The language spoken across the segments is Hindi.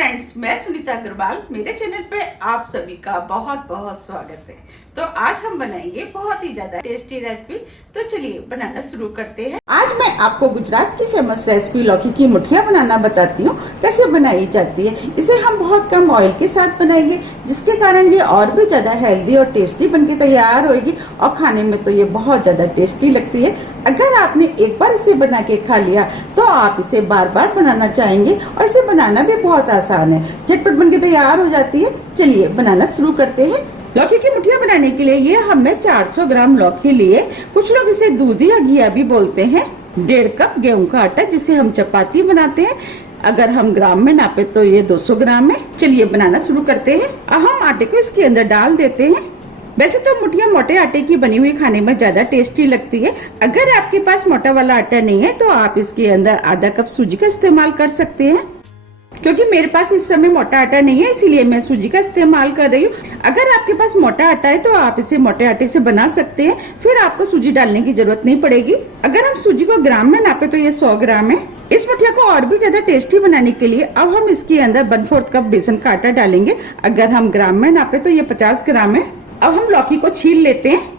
फ्रेंड्स, मैं सुनीता अग्रवाल। मेरे चैनल पे आप सभी का बहुत बहुत स्वागत है। तो आज हम बनाएंगे बहुत ही ज्यादा टेस्टी रेसिपी। तो चलिए बनाना शुरू करते हैं। आज मैं आपको गुजरात की फेमस रेसिपी लौकी की मुठिया बनाना बताती हूँ, कैसे बनाई जाती है। इसे हम बहुत कम ऑयल के साथ बनाएंगे, जिसके कारण ये और भी ज्यादा हेल्दी और टेस्टी बनके तैयार होगी और खाने में तो ये बहुत ज्यादा टेस्टी लगती है। अगर आपने एक बार इसे बना के खा लिया तो आप इसे बार बार बनाना चाहेंगे और इसे बनाना भी बहुत आसान है, झटपट बनके तैयार हो जाती है। चलिए बनाना शुरू करते हैं। लौकी की मुठिया बनाने के लिए ये हमने 400 ग्राम लौकी लिए। कुछ लोग इसे दूधी या घिया भी बोलते हैं। 1.5 कप गेहूं का आटा, जिसे हम चपाती बनाते हैं। अगर हम ग्राम में नापे तो ये 200 ग्राम है। चलिए बनाना शुरू करते हैं। अब हम आटे को इसके अंदर डाल देते हैं। वैसे तो मुठिया मोटे आटे की बनी हुई खाने में ज्यादा टेस्टी लगती है। अगर आपके पास मोटा वाला आटा नहीं है तो आप इसके अंदर आधा कप सूजी का इस्तेमाल कर सकते हैं। क्योंकि मेरे पास इस समय मोटा आटा नहीं है, इसीलिए मैं सूजी का इस्तेमाल कर रही हूँ। अगर आपके पास मोटा आटा है तो आप इसे मोटे आटे से बना सकते हैं, फिर आपको सूजी डालने की जरूरत नहीं पड़ेगी। अगर हम सूजी को ग्राम में नापे तो ये 100 ग्राम है। इस मुठिया को और भी ज्यादा टेस्टी बनाने के लिए अब हम इसके अंदर 1/4 कप बेसन का आटा डालेंगे। अगर हम ग्राम में नापे तो ये 50 ग्राम है। अब हम लौकी को छील लेते हैं।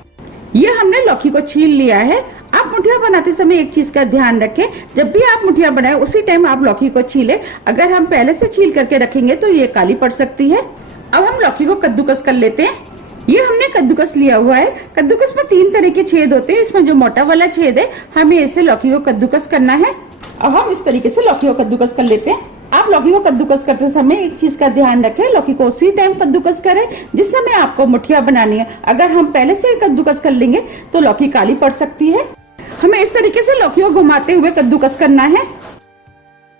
ये हमने लौकी को छील लिया है। आप मुठिया बनाते समय एक चीज का ध्यान रखें, जब भी आप मुठिया बनाए उसी टाइम आप लौकी को छीलें। अगर हम पहले से छील करके रखेंगे तो ये काली पड़ सकती है। अब हम लौकी को कद्दूकस कर लेते हैं। ये हमने कद्दूकस लिया हुआ है। कद्दूकस में 3 तरह के छेद होते हैं। इसमें जो मोटा वाला छेद है, हमें इसे लौकी को कद्दूकस करना है। अब हम इस तरीके से लौकी को कद्दूकस कर लेते हैं। आप लौकी को कद्दूकस करते समय एक चीज का ध्यान रखें, लौकी को उसी टाइम कद्दूकस करें जिस समय आपको मुठिया बनानी है। अगर हम पहले से कद्दूकस कर लेंगे तो लौकी काली पड़ सकती है। हमें इस तरीके से लौकी को घुमाते हुए कद्दूकस करना है।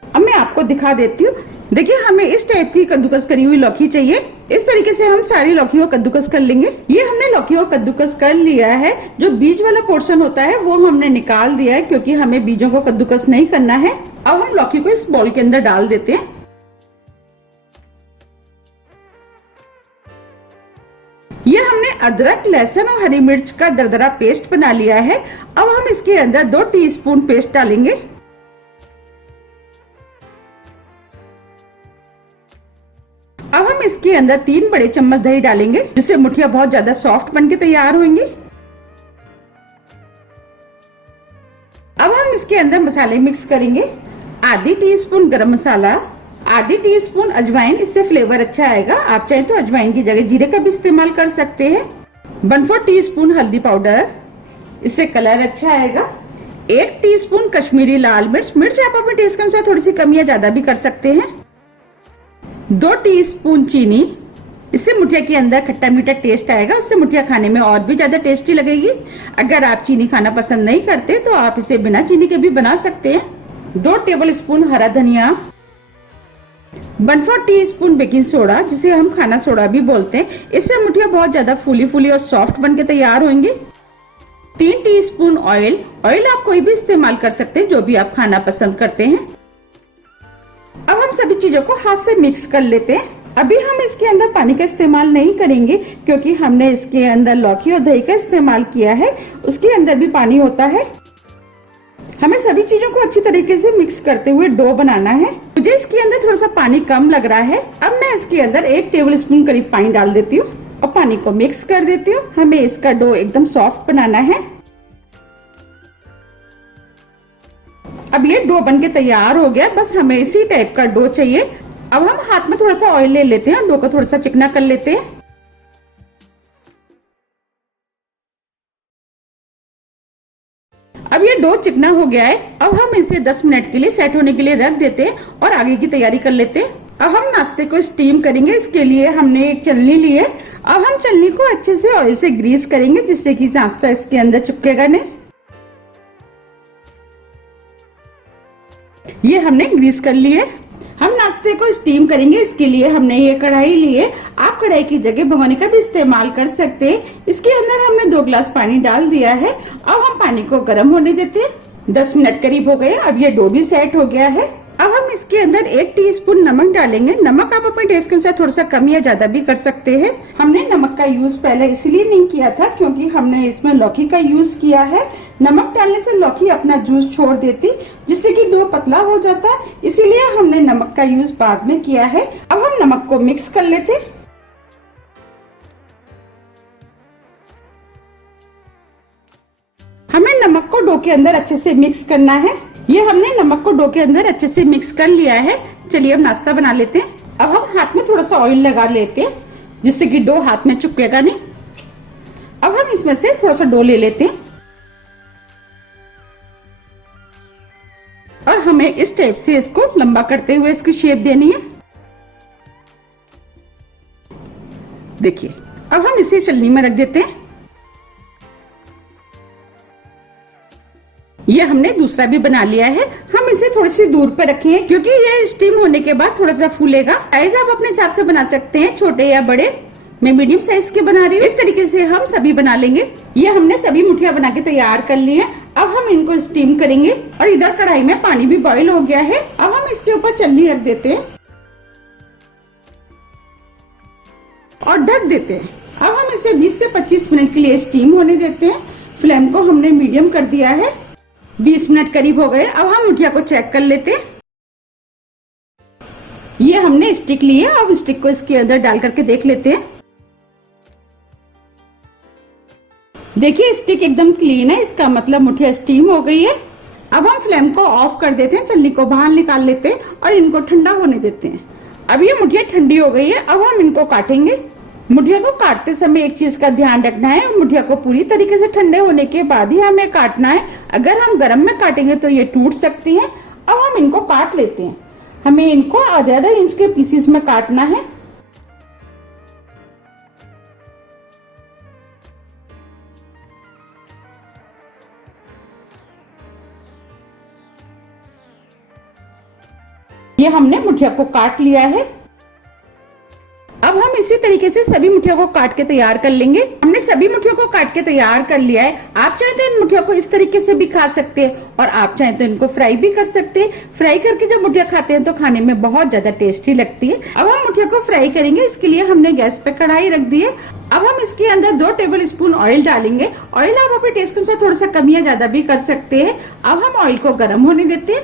अब मैं आपको दिखा देती हूँ। देखिए, हमें इस टाइप की कद्दूकस करी हुई लौकी चाहिए। इस तरीके से हम सारी लौकी को कद्दूकस कर लेंगे। ये हमने लौकी को कद्दूकस कर लिया है। जो बीज वाला पोर्शन होता है वो हमने निकाल दिया है, क्योंकि हमें बीजों को कद्दूकस नहीं करना है। अब हम लौकी को इस बाउल के अंदर डाल देते हैं। ये हमने अदरक, लहसुन और हरी मिर्च का दरदरा पेस्ट बना लिया है। अब हम इसके अंदर 2 टीस्पून पेस्ट डालेंगे। अब हम इसके अंदर 3 बड़े चम्मच दही डालेंगे, जिससे मुठिया बहुत ज्यादा सॉफ्ट बनके तैयार होंगी। अब हम इसके अंदर मसाले मिक्स करेंगे। आधी टीस्पून गरम मसाला, आधी टीस्पून अजवाइन, इससे फ्लेवर अच्छा आएगा। आप चाहें तो अजवाइन की जगह जीरे का भी इस्तेमाल कर सकते हैं। 1/4 टीस्पून हल्दी पाउडर, इससे कलर अच्छा आएगा। 1 टीस्पून कश्मीरी लाल मिर्च, मिर्च आप अपने टेस्ट के अनुसार थोड़ी सी कम या ज्यादा भी कर सकते हैं। 2 टीस्पून चीनी, इससे मुठिया के अंदर खट्टा मीठा टेस्ट आएगा। इससे मुठिया खाने में और भी ज्यादा टेस्टी लगेगी। अगर आप चीनी खाना पसंद नहीं करते तो आप इसे बिना चीनी के भी बना सकते हैं। 2 टेबलस्पून हरा धनिया, 1/4 टीस्पून बेकिंग सोडा, जिसे हम खाना सोडा भी बोलते हैं। इससे मुठिया बहुत ज्यादा फूली फूली और सॉफ्ट बनके तैयार होंगी। 3 टीस्पून ऑयल, ऑयल आप कोई भी इस्तेमाल कर सकते हैं, जो भी आप खाना पसंद करते हैं। अब हम सभी चीजों को हाथ से मिक्स कर लेते हैं। अभी हम इसके अंदर पानी का इस्तेमाल नहीं करेंगे, क्योंकि हमने इसके अंदर लौकी और दही का इस्तेमाल किया है। उसके अंदर भी पानी होता है। हमें सभी चीजों को अच्छी तरीके से मिक्स करते हुए डो बनाना है। मुझे इसके अंदर थोड़ा सा पानी कम लग रहा है। अब मैं इसके अंदर 1 टेबलस्पून करीब पानी डाल देती हूँ और पानी को मिक्स कर देती हूँ। हमें इसका डो एकदम सॉफ्ट बनाना है। अब ये डो बनके तैयार हो गया। बस हमें इसी टाइप का डो चाहिए। अब हम हाथ में थोड़ा सा ऑयल ले लेते हैं, डो को थोड़ा सा चिकना कर लेते हैं। अब ये डो चिकना हो गया है। अब हम इसे 10 मिनट के लिए सेट होने के लिए रख देते हैं और आगे की तैयारी कर लेते हैं। अब हम नाश्ते को स्टीम करेंगे। इसके लिए हमने एक छलनी ली है। अब हम छलनी को अच्छे से ऑयल से ग्रीस करेंगे, जिससे कि नाश्ता इसके अंदर चिपकेगा नहीं। ये हमने ग्रीस कर लिए। हम नाश्ते को स्टीम करेंगे। इसके लिए हमने ये कढ़ाई ली है। आप कढ़ाई की जगह भगोने का भी इस्तेमाल कर सकते हैं। इसके अंदर हमने 2 गिलास पानी डाल दिया है। अब हम पानी को गर्म होने देते हैं। 10 मिनट करीब हो गए। अब ये डो भी सेट हो गया है। अब हम इसके अंदर 1 टीस्पून नमक डालेंगे। नमक आप अपने टेस्ट के अनुसार थोड़ा सा कम या ज्यादा भी कर सकते हैं। हमने नमक का यूज पहले इसलिए नहीं किया था क्योंकि हमने इसमें लौकी का यूज किया है। नमक डालने से लौकी अपना जूस छोड़ देती, जिससे कि डो पतला हो जाता, इसीलिए हमने नमक का यूज बाद में किया है। अब हम नमक को मिक्स कर लेते। हमें नमक को डो के अंदर अच्छे से मिक्स करना है। ये हमने नमक को डो के अंदर अच्छे से मिक्स कर लिया है। चलिए अब नाश्ता बना लेते हैं। अब हम हाथ में थोड़ा सा ऑयल लगा लेते हैं, जिससे कि डो हाथ में चिपकेगा नहीं। अब हम इसमें से थोड़ा सा डो ले लेते हैं और हमें इस टाइप से इसको लंबा करते हुए इसकी शेप देनी है। देखिए, अब हम इसे चलनी में रख देते हैं। ये हमने दूसरा भी बना लिया है। हम इसे थोड़ी सी दूर पे रखे हैं क्योंकि ये स्टीम होने के बाद थोड़ा सा फूलेगा। साइज आप अपने हिसाब से बना सकते हैं, छोटे या बड़े। मैं मीडियम साइज के बना रही हूँ। इस तरीके से हम सभी बना लेंगे। ये हमने सभी मुठिया बना के तैयार कर ली है। अब हम इनको स्टीम करेंगे और इधर कढ़ाई में पानी भी बॉईल हो गया है। अब हम इसके ऊपर चलनी रख देते हैं और ढक देते हैं। अब हम इसे 20 से 25 मिनट के लिए स्टीम होने देते हैं। फ्लेम को हमने मीडियम कर दिया है। 20 मिनट करीब हो गए। अब हम मुठिया को चेक कर लेते हैं। ये हमने स्टिक ली है। अब स्टिक को इसके अंदर डाल करके देख लेते हैं। देखिए, स्टिक एकदम क्लीन है, इसका मतलब मुठिया स्टीम हो गई है। अब हम फ्लेम को ऑफ कर देते हैं, चलनी को बाहर निकाल लेते हैं और इनको ठंडा होने देते हैं। अब ये मुठिया ठंडी हो गई है। अब हम इनको काटेंगे। मुठिया को काटते समय एक चीज का ध्यान रखना है, मुठिया को पूरी तरीके से ठंडे होने के बाद ही हमें काटना है। अगर हम गर्म में काटेंगे तो ये टूट सकती हैं। अब हम इनको काट लेते हैं। हमें इनको आधा इंच के पीसेस में काटना है। ये हमने मुठिया को काट लिया है। अब हम इसी तरीके से सभी मुठियों को काट के तैयार कर लेंगे। हमने सभी मुठियों को काट के तैयार कर लिया है। आप चाहें तो इन मुठियों को इस तरीके से भी खा सकते हैं और आप चाहें तो इनको फ्राई भी कर सकते हैं। फ्राई करके जब मुठिया खाते हैं तो खाने में बहुत ज्यादा टेस्टी लगती है। अब हम मुठिया को फ्राई करेंगे। इसके लिए हमने गैस पे कढ़ाई रख दी है। अब हम इसके अंदर 2 टेबल स्पून ऑयल डालेंगे। ऑयल आप अपने टेस्ट के अनुसार थोड़ा सा कम या ज्यादा भी कर सकते हैं। अब हम ऑयल को गर्म होने देते हैं।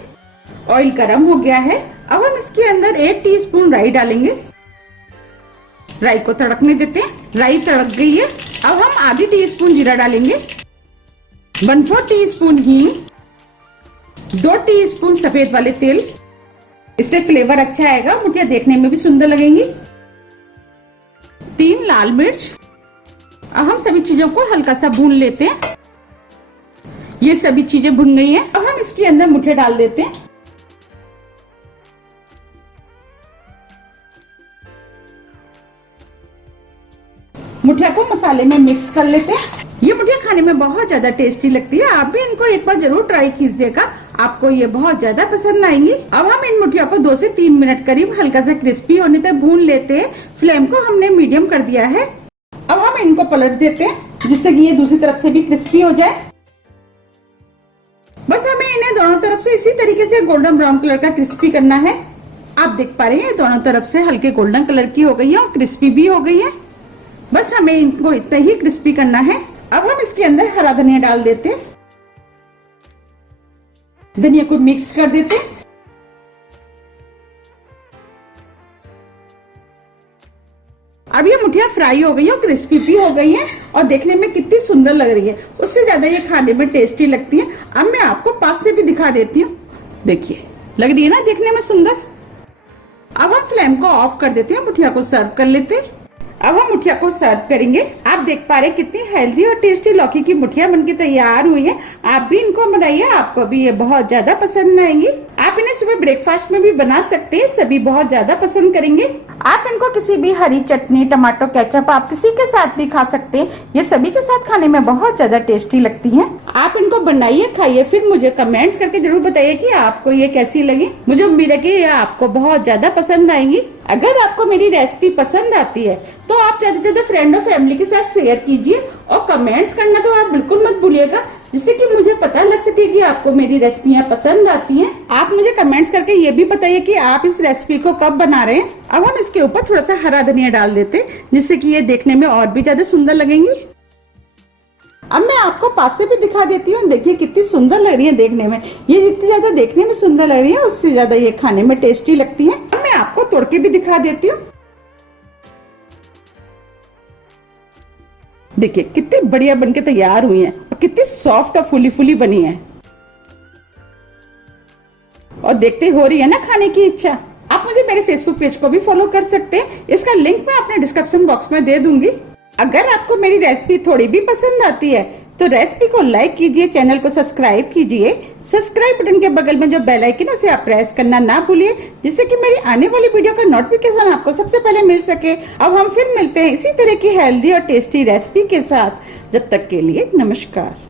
ऑयल गर्म हो गया है। अब हम इसके अंदर 1 टीस्पून राई डालेंगे। राई को तड़कने देते हैं। राई तड़क गई है। अब हम आधी टीस्पून जीरा डालेंगे, 1/4 टीस्पून हींग, 2 टीस्पून सफेद वाले तेल। इससे फ्लेवर अच्छा आएगा, मुठिया देखने में भी सुंदर लगेंगी। 3 लाल मिर्च। अब हम सभी चीजों को हल्का सा भून लेते हैं। ये सभी चीजें भुन गई हैं। अब हम इसके अंदर मुठिया डाल देते हैं। मुठिया को मसाले में मिक्स कर लेते हैं। ये मुठिया खाने में बहुत ज्यादा टेस्टी लगती है। आप भी इनको एक बार जरूर ट्राई कीजिएगा, आपको ये बहुत ज्यादा पसंद आएंगी। अब हम इन मुठिया को 2 से 3 मिनट करीब हल्का सा क्रिस्पी होने तक भून लेते हैं। फ्लेम को हमने मीडियम कर दिया है। अब हम इनको पलट देते हैं, जिससे कि ये दूसरी तरफ से भी क्रिस्पी हो जाए। बस हमें इन्हें दोनों तरफ से इसी तरीके से गोल्डन ब्राउन कलर का क्रिस्पी करना है। आप देख पा रहे हैं दोनों तरफ से हल्के गोल्डन कलर की हो गई है और क्रिस्पी भी हो गई है। बस हमें इनको इतना ही क्रिस्पी करना है। अब हम इसके अंदर हरा धनिया डाल देते हैं। धनिया को मिक्स कर देते हैं। अब ये मुठिया फ्राई हो गई है और क्रिस्पी भी हो गई है और देखने में कितनी सुंदर लग रही है। उससे ज्यादा ये खाने में टेस्टी लगती है। अब मैं आपको पास से भी दिखा देती हूँ। देखिए, लग रही है ना देखने में सुंदर। अब हम फ्लेम को ऑफ कर देते हैं, मुठिया को सर्व कर लेते हैं। अब हम मुठिया को सर्व करेंगे। आप देख पा रहे हैं कितनी हेल्दी और टेस्टी लौकी की मुठिया बनके तैयार हुई है। आप भी इनको बनाइए, आपको भी ये बहुत ज्यादा पसंद आएंगी। आप इन्हें सुबह ब्रेकफास्ट में भी बना सकते हैं, सभी बहुत ज्यादा पसंद करेंगे। आप इनको किसी भी हरी चटनी, टमाटो केचप, आप किसी के साथ भी खा सकते हैं। ये सभी के साथ खाने में बहुत ज्यादा टेस्टी लगती हैं। आप इनको बनाइए, खाइए, फिर मुझे कमेंट्स करके जरूर बताइए कि आपको ये कैसी लगी। मुझे उम्मीद है कि ये आपको बहुत ज्यादा पसंद आएंगी। अगर आपको मेरी रेसिपी पसंद आती है तो आप ज्यादा से ज्यादा फ्रेंड और फैमिली के साथ शेयर कीजिए और कमेंट्स करना तो आप बिल्कुल मत भूलिएगा। जिससे कि मुझे पता लग सके कि आपको मेरी रेसिपियां पसंद आती हैं। आप मुझे कमेंट्स करके ये भी बताइए कि आप इस रेसिपी को कब बना रहे हैं। अब हम इसके ऊपर थोड़ा सा हरा धनिया डाल देते हैं, जिससे कि ये देखने में और भी ज्यादा सुंदर लगेंगी। अब मैं आपको पास से भी दिखा देती हूँ। देखिए कितनी सुंदर लग रही है देखने में। ये जितनी ज्यादा देखने में सुंदर लग रही है, उससे ज्यादा ये खाने में टेस्टी लगती है। अब मैं आपको तोड़ के भी दिखा देती हूँ। देखिए कितनी बढ़िया बनके तैयार हुई हैं और कितनी सॉफ्ट और फुली फुली बनी है, और देखते हो रही है ना खाने की इच्छा। आप मुझे मेरे फेसबुक पेज को भी फॉलो कर सकते हैं, इसका लिंक मैं अपने डिस्क्रिप्शन बॉक्स में दे दूंगी। अगर आपको मेरी रेसिपी थोड़ी भी पसंद आती है तो रेसिपी को लाइक कीजिए, चैनल को सब्सक्राइब कीजिए। सब्सक्राइब बटन के बगल में जो बेल आइकन है उसे आप प्रेस करना ना भूलिए, जिससे कि मेरी आने वाली वीडियो का नोटिफिकेशन आपको सबसे पहले मिल सके। अब हम फिर मिलते हैं इसी तरह की हेल्दी और टेस्टी रेसिपी के साथ। जब तक के लिए नमस्कार।